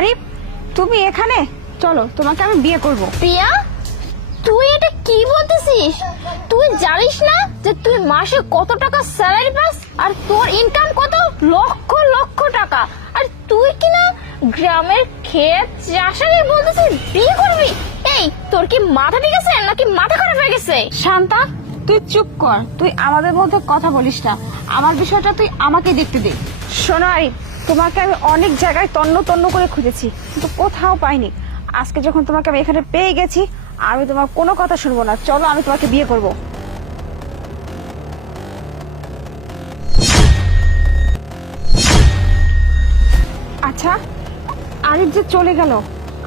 আরে তুমি এখানে, চলো তোমাকে আমি বিয়ে করব। প্রিয়া, তুই এটা কি বলতেছিস? তুই জানিস না যে তুই মাসে কত টাকা স্যালারি পাস আর তোর ইনকাম কত? লক্ষ লক্ষ টাকা। আর তুই কিনা গ্রামের ক্ষেত চাষাকে বলতেছিস বিয়ে করবি? এই, তোর কি মাথা ঠিক আছে নাকি মাথা খারাপ হয়ে গেছে? শান্তা, তুই চুপ কর, তুই আমাদের মধ্যে কথা বলিস না। আমার বিষয়টা তুই আমাকে দেখতে দে। শোনো আরিফ, তোমাকে আমি অনেক জায়গায় তন্ন তন্ন করে খুঁজেছি, কিন্তু কোথাও পাইনি। আজকে যখন তোমাকে আমি এখানে পেয়ে গেছি, আমি তোমার কোনো কথা শুনবো না। চলো, আমি তোমাকে বিয়ে করব। আচ্ছা, আরিফ যে চলে গেল,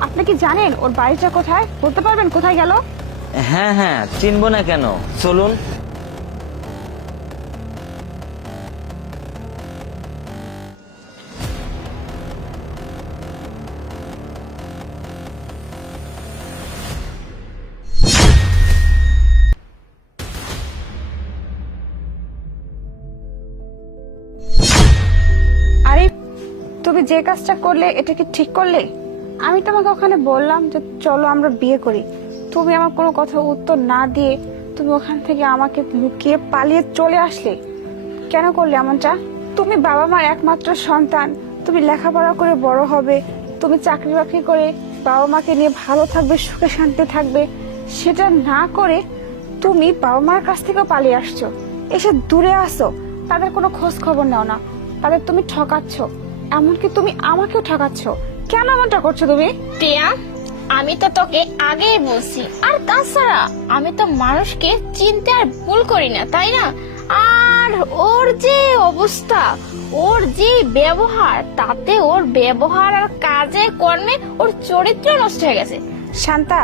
আপনি কি জানেন ওর বাড়িটা কোথায়? বলতে পারবেন কোথায় গেল? হ্যাঁ হ্যাঁ, চিনবো না কেন, চলুন। আরে তুমি যে কাজটা করলে, এটা কি ঠিক করলে? আমি তোমাকে ওখানে বললাম যে চলো আমরা বিয়ে করি, তুমি আমার কোনো কথা উত্তর না দিয়ে তুমি ওখান থেকে আমাকে লুকিয়ে পালিয়ে চলে আসলে। কেন করলে এমনটা? তুমি বাবা মার একমাত্র সন্তান, তুমি লেখাপড়া করে বড় হবে, তুমি চাকরি বাকরি করে বাবা মাকে নিয়ে ভালো থাকবে, সুখে শান্তি থাকবে, সেটা না করে তুমি বাবা মার কাছ থেকে পালিয়ে আসছো, এসে দূরে আসো, তাদের কোনো খোঁজ খবর নাও না, তাদের তুমি ঠকাচ্ছ, এমনকি তুমি আমাকেও ঠকাচ্ছ। কেন এমনটা করছো তুমি? প্রিয়া, আমি তো তোকে আগেই বলছি, আর তাছাড়া আমি তো মানুষকে চিনতে আর ভুল করি না, তাই না? আর ওর যে অবস্থা, ওর যে ব্যবহার, তাতে ওর ব্যবহার আর কাজে কর্মে ওর চরিত্র নষ্ট হয়ে গেছে। শান্তা,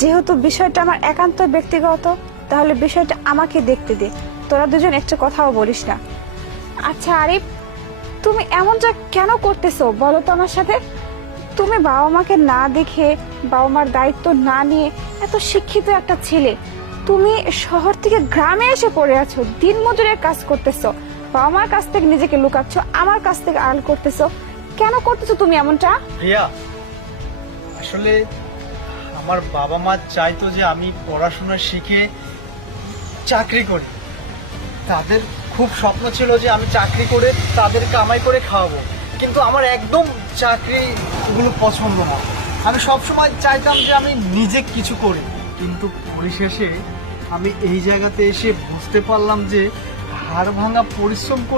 যেহেতু বিষয়টা আমার একান্ত ব্যক্তিগত, তাহলে বিষয়টা আমাকে দেখতে দে, তোরা দুজন একটা কথাও বলিস না। আচ্ছা আরিফ, তুমি এমনটা কেন করতেছো বলো তো আমার সাথে? তুমি বাবা মাকে না দেখে, বাবা মার দায়িত্ব না নিয়ে, এত শিক্ষিত একটা ছেলে, তুমি শহর থেকে গ্রামে এসে পড়ে আছো, দিন মজুরের কাজ করতেছো, বাবা মার কাছ থেকে নিজেকে লুকাচ্ছ, আমার কাছ থেকে আড়াল করতেছো। কেন করতেছো তুমি এমনটা? প্রিয়া, আসলে আমার বাবা মা চাইতো যে আমি পড়াশোনা শিখে চাকরি করি। তাদের খুব স্বপ্ন ছিল যে আমি চাকরি করে তাদের কামাই করে খাওয়াবো, কিন্তু আমার একদম চাকরিগুলো পছন্দ না। আমি সবসময় চাইতাম যে আমি নিজে কিছু করি, কিন্তু পরিশেষে আমি এই জায়গাতে এসে বুঝতে পারলাম যে হাড় ভাঙা পরিশ্রম করে